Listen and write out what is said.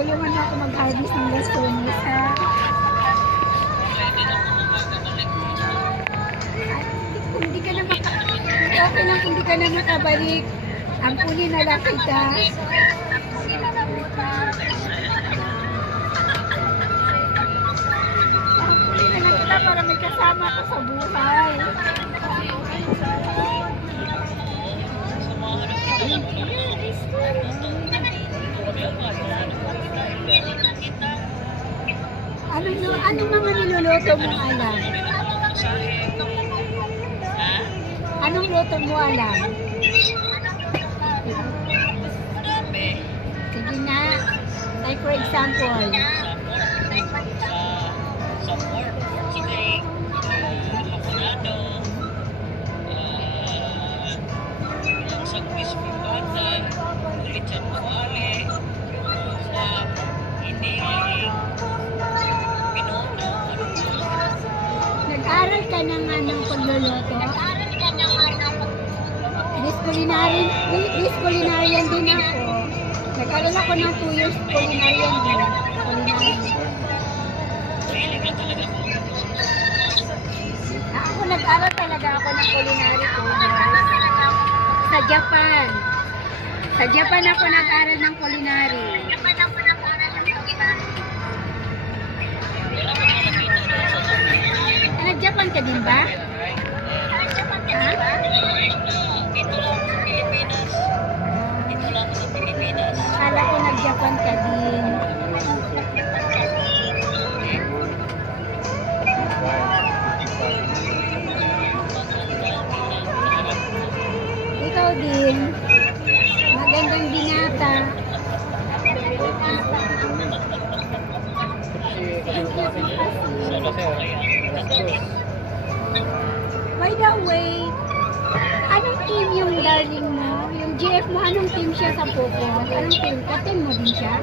Tulungan mo ako mag-harvest ng lasones, ha? Kung di ka na okay lang kung di ka na makabalik. Ampunin na lang kita. Ampunin na lang kita para may kasama ka sa buhay. Anong mga niluluto mo alam? Anong luto mo alam? Sige na. Like for example. Sa pork, steak, lapunado, sa crispy pata, ulit sa mawali, sa iniling, pinoto, Nag-aral ka ng anong pagluluto? Culinarian din ako. Nag-aral ako ng 2 years culinarian din. mahilig lang talaga po. Ako nag-aral talaga ako ng culinary course. Sa Japan. Sa Japan ako nag-aral ng culinary. Nag-Japan ka din ba? Ha? Dito lang sa Pilipinas. Dito lang sa Pilipinas. Kala ko nag-Japan ka din. Ikaw din. Magandang binata. By the way, anong team yung darling mo? Yung GF mo, anong team siya sa Poco? Anong team? Captain mo din siya?